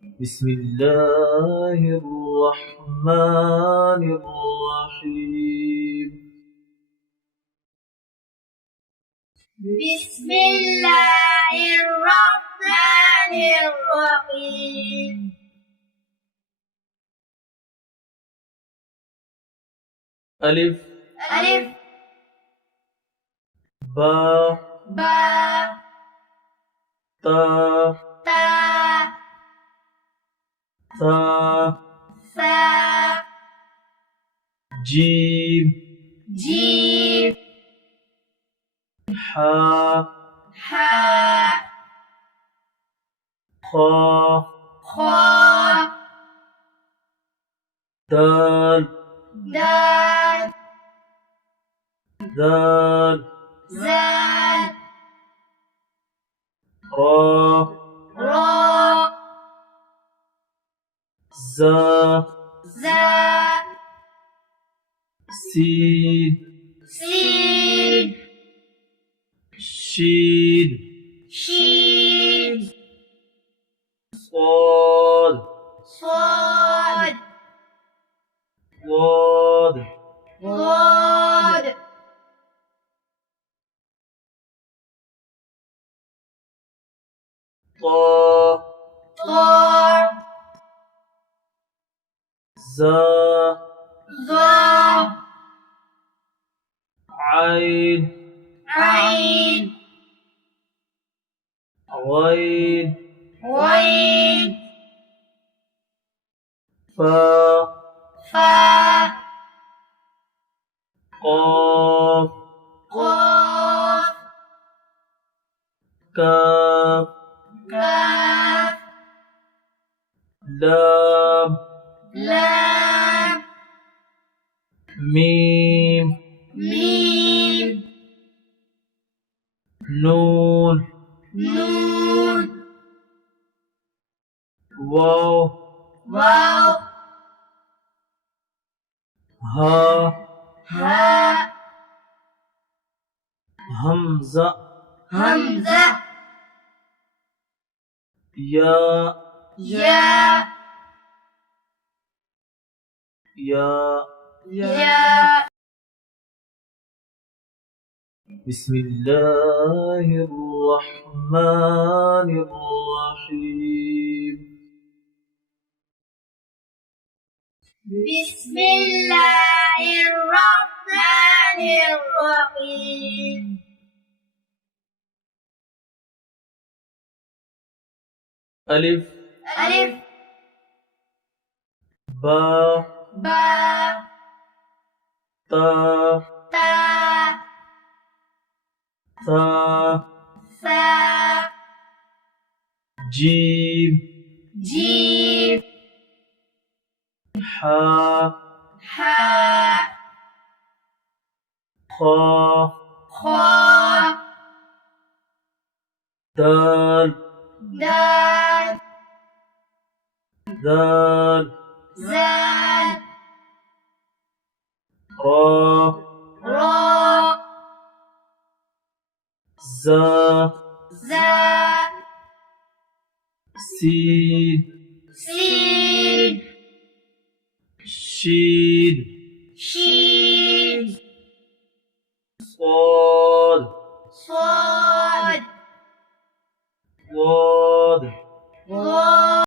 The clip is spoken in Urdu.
بسم الله الرحمن الرحيم. بسم الله الرحمن الرحيم. ألف ألف با با تا تا ثا ثا جيم جيم حا حا خا خا دال دال ذال زال را را زا زا سين سين شين شين صاد صاد ضاد ضاد طا طا زا ظا عين عين غين غين فا فا قاف قاف كاف كاف لام لام ميم ميم نون نون واو واو ها ها همزة همزة يا يا يا يا بسم الله الرحمن الرحيم. بسم الله الرحمن الرحيم. ألف ألف با با تا تا ثا ثا جيم جيم حا حا خا خا دال دال ذال زال را را زا زا سين سين شين شين صاد صاد ضاد ضاد